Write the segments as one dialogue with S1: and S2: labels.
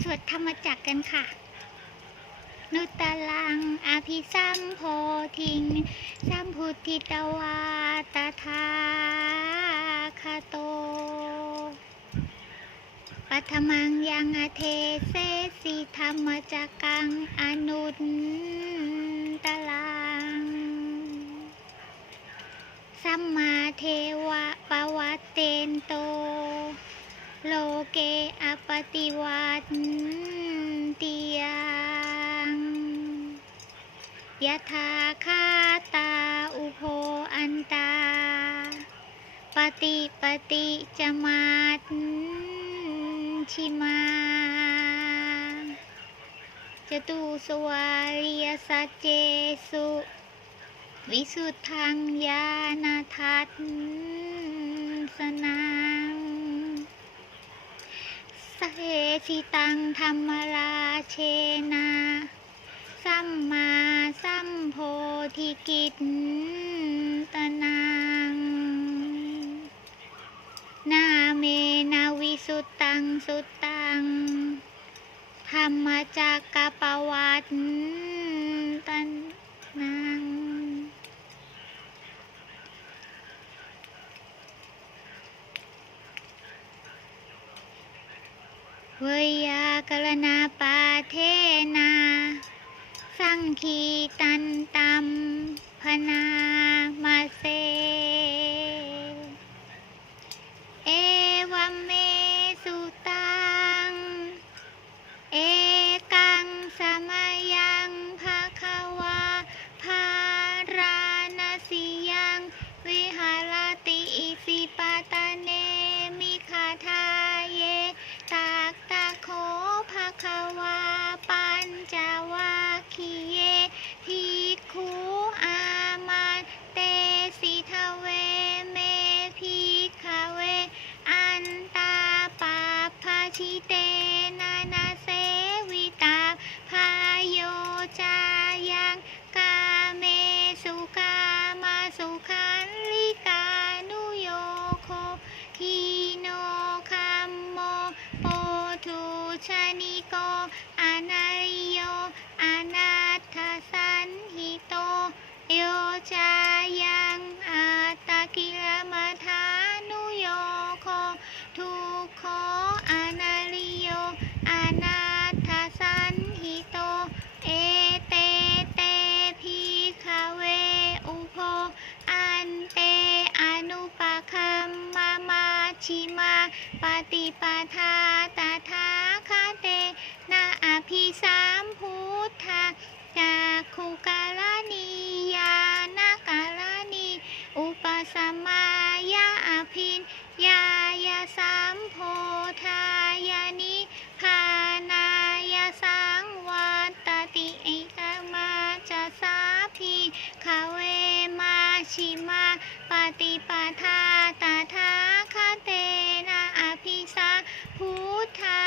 S1: สวดธรรมจักกันค่ะ นุตลังอภิสัมโพธิงสัมพุทธิตวาตถาคาโต ปัทมังยังอเทเสสิธรรมจักกังอนุตตลัง สัมมาเทวะปวัตเตนโต โลเกอปฏิวัติยังยะทาคาตาอุโภอันตา ปฏิปฏิจมาตชิมาจตุสวาริยสัจเจสุ วิสุทธังญาณทัตสนา เหสิตังธรรมราเชนาสัมมาสัมโพธิกิจตนางนาเมนาวิสุตังสุตังธรรมจักกปวัติ วยากรณาปาเทนา สังคีตันตัมพนา ฏิปทาตถาคเตนะอภิสาพุทธา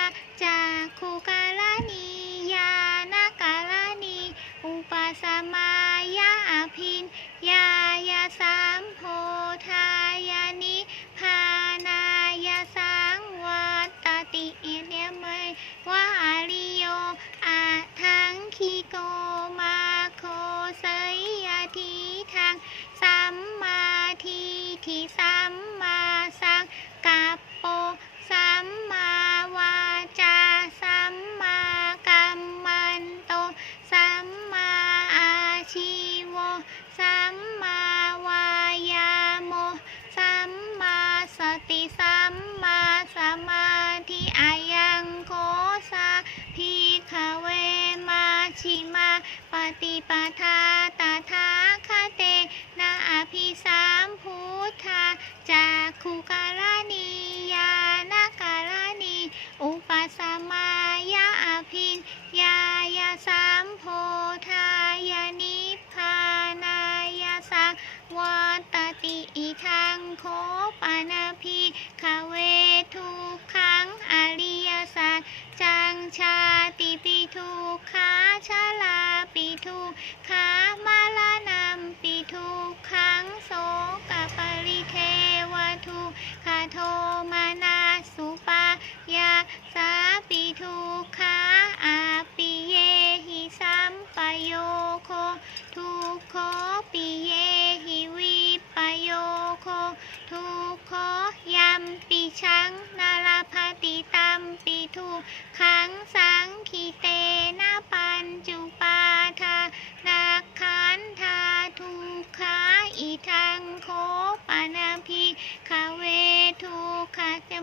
S1: จากขุกาล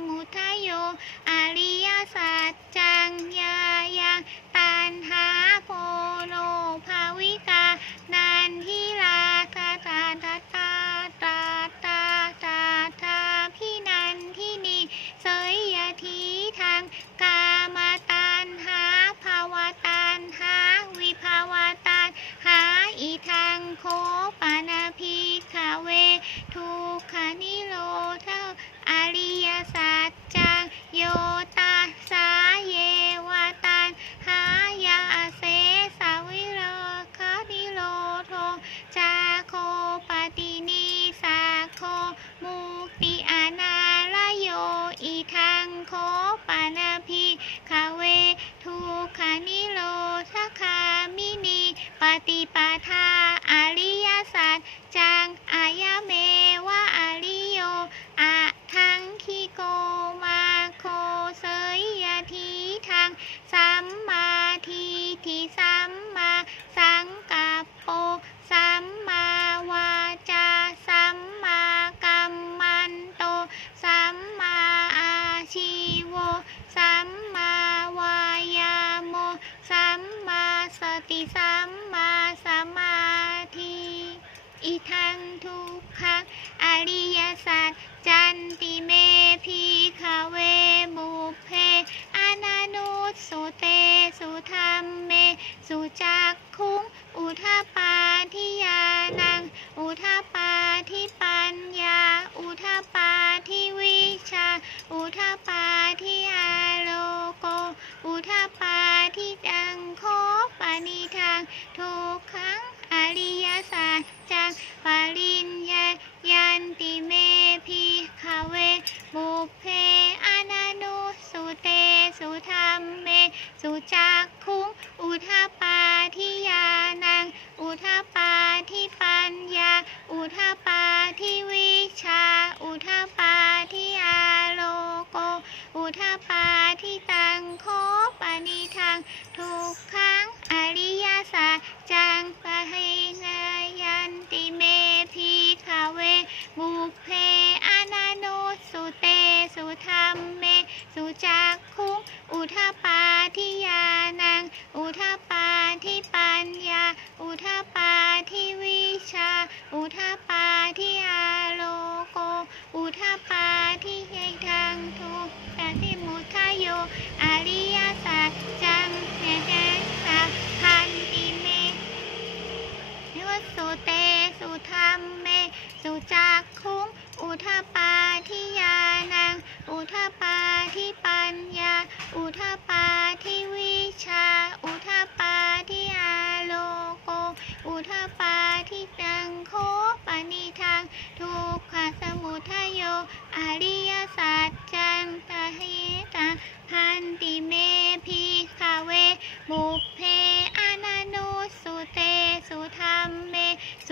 S1: มุทัยโย อริยสัจ ติสัมมาสมาธิอิทังทุกขังอริยสัจจันติเมพิขเวบุเพอนานุสุเตสุธรรมเม สุจักคุงอุทาปาทิยานัง อุทาปาทิปัญญา อุทาปาทิวิชา อุทาปาทิอา นิทางทุกขังอริยสัจ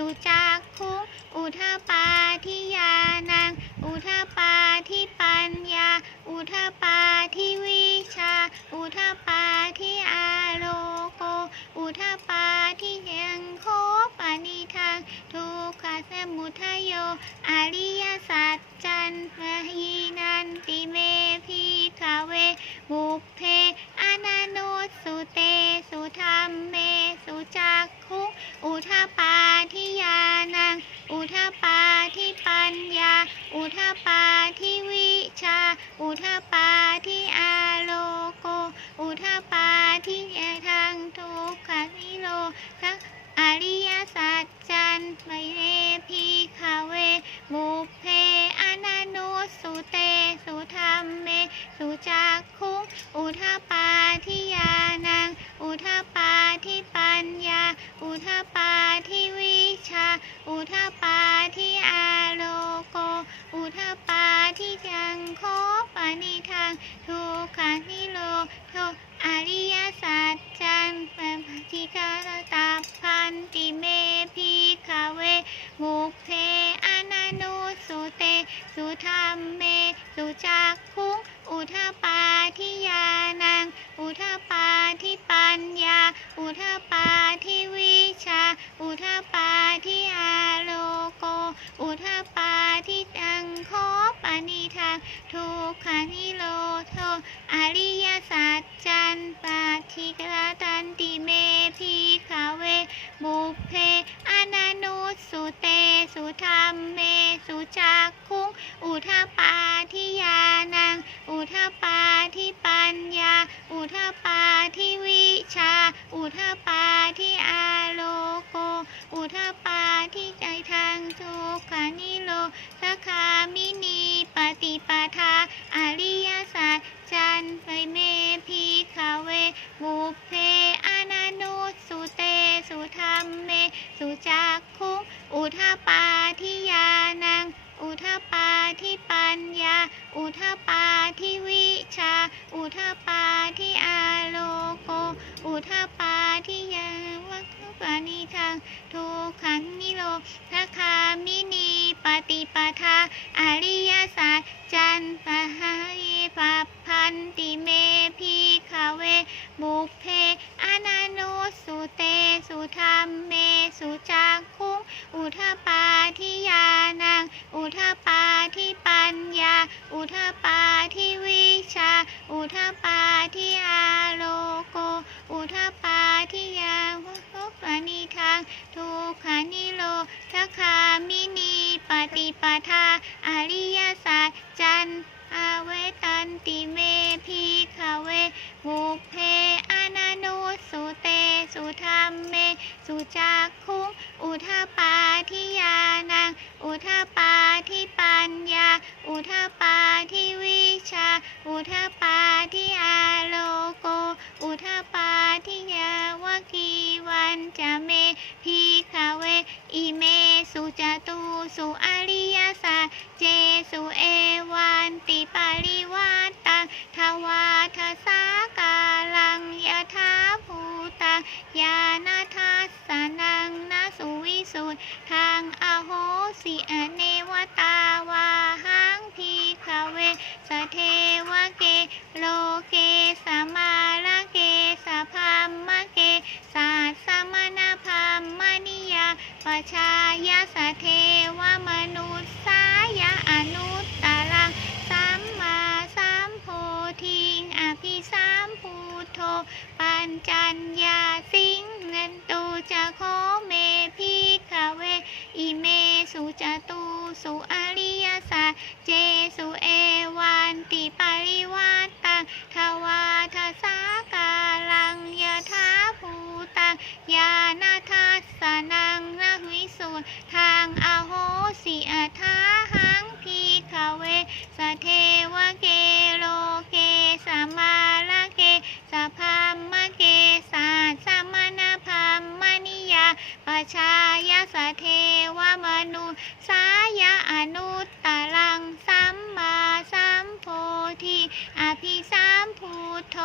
S1: hasta ไมเอพีคาเว บุเพอนานุสุเต สุธรรมเม สุจักคุงอุทาปาทิยานัง อุทาปาทิปัญญา อุทาปาทิวิชา อุทาปาทิอาโลโก อุทาปาทิจังโคปนิทางทุกขานิโรธ อริยสัจจังปฏิคารตาพันติเมพิคาเวมุกเพอนานุสุเต บุพเพอนานุสุเตสุธรรมเมสุจักคุงอุทาปาทิยานัง อุทาปาทิปัญญา อุทาปาทิวิชา อุทาปาทิอาโลโก อุทาปาทิยาวะโปนิทังทุกขานิโรธคามินีปฏิปทาอริยสัจจันอาเวตันติเมพีขเว หุเพอนานุสสุเต สุธรรมเม สุจักคุงอุทาปาทิยานัง อุทาปาทิปัญญา อุทาปาทิวิชา อุทาปา ชายาสเทวมนุสายาอนุตตรังสัมมาสัมโพธิอภิสัมพุทโธ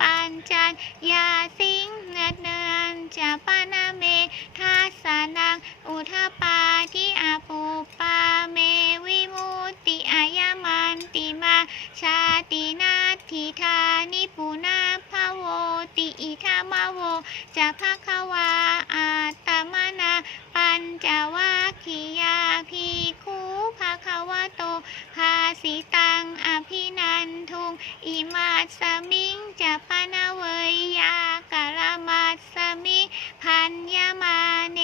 S1: ปัญจัญญาสิงเนเนนจะปานาเมทัสสนังอุทปาทิอาปุปาเมวิมุตติอายามันติมาชาตินาทิธานิปุนา มโวจะภะคะวาอาตมนา ปัญจวัคคียาพีคูภะคะวะโตภาสิตังอภินันทุงอิมาสมิงจะปนาเวยยากะละมัสสมิงพันยมาเน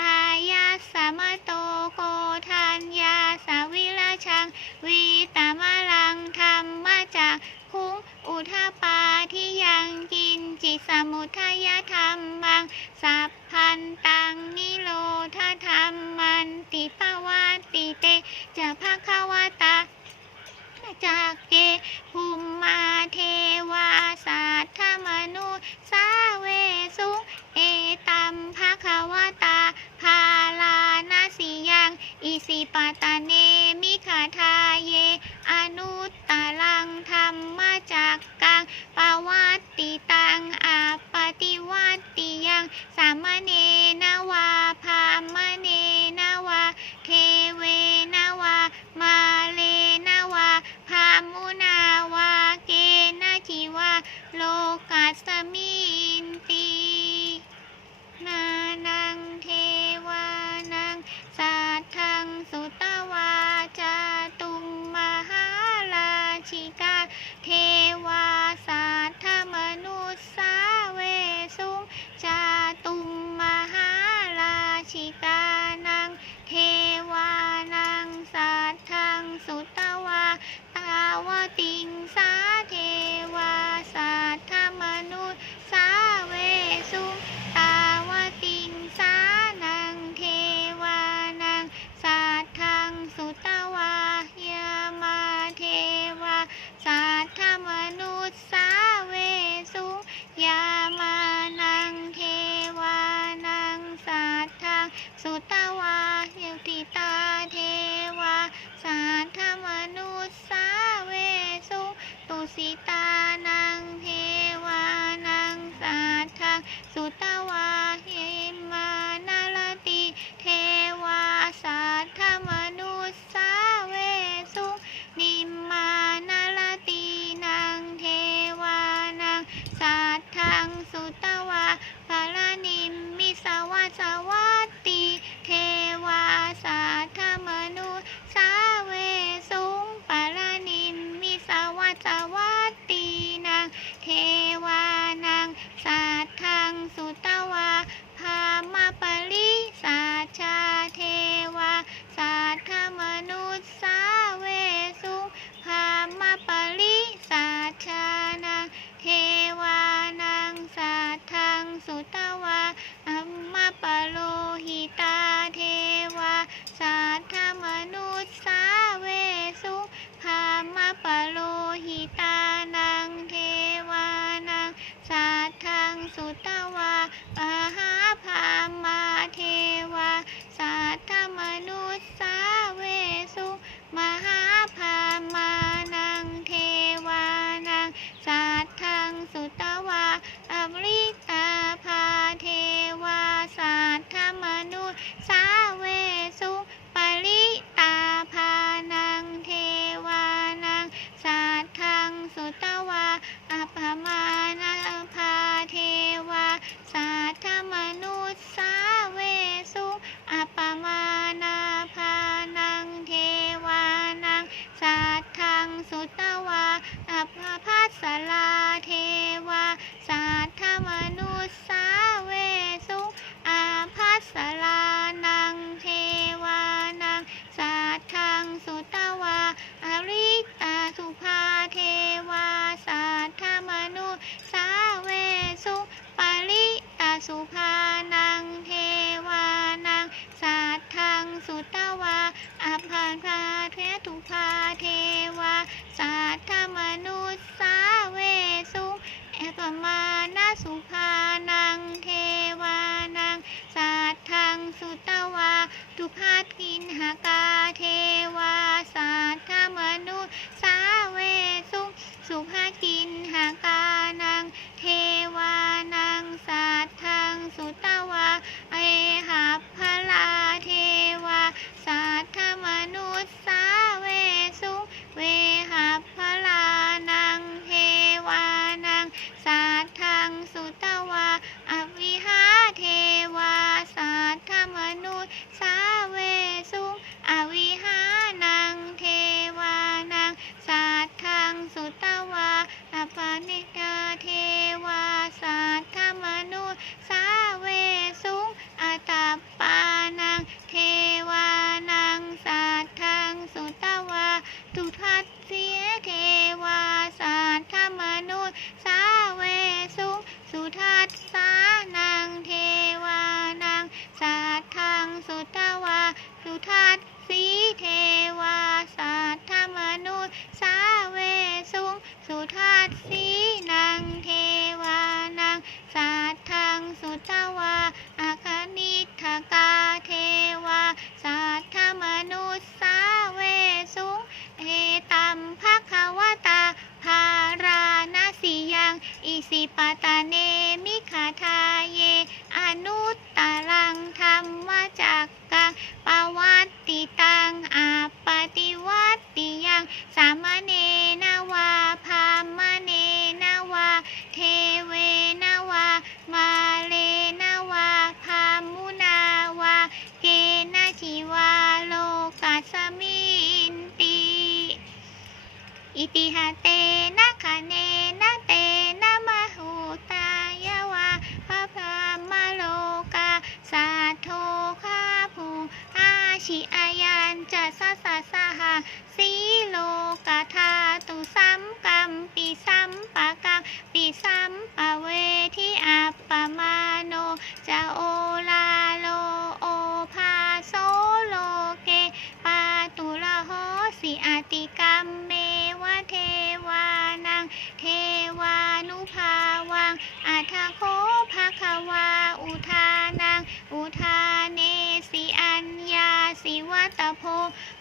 S1: อายาสมโตโกทัญญาสาวิราชัง วีตามะลังธรรมมาจากคุงอุทาปาที่ยัง จิสมุทายธรรมัง สัพพันตังนิโรธธรรมันติปวาติเตจะภะคะวะตาจากเกภูมิมาเทวาสัทธมนุสาเวสุเอตัมภะคะวะตาภาลานาสิยังอิสิปตะเนมิขาทาเย อนุตตรังธรรมจา ติตังอาปฏิวัตติยังสามเณนาวาพามเณนาวาเทเวนาวามาเลนาวาพามุนาวาเกนะจิวาโลกัสสมินตินานังเทวานังสัทธังสุตวาจาตุม จาตุมมหาราชิกานัง เทวานังสัทธังสุตวา ตาวติ สิตานังเท สุภานังเทวานังสัตทังสุตตวาอภานพาเทตุภาเทวาสัตธมนุสสาเวสุเอปมานาสุภานังเทวานังสัตทังสุตตวาทุพากินหากาเทวาสัตธมนุสสาเวสุสุภากินหากานังเทวานังสั สุตวาเอหัพพลาเทวา สัทธมนุษสาเวสุเว いてはてな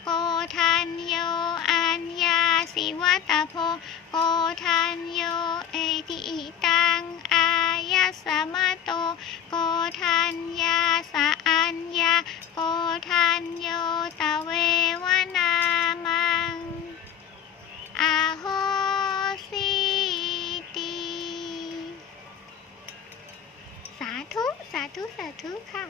S1: โกทันโยอัญญาสิวัตโพโกทันโยเอติอิตังอายาสมะโตโกทันยาสะอัญญาโกทันโยตะเววนามังอาโหสิติสาธุ สาธุ สาธุค่ะ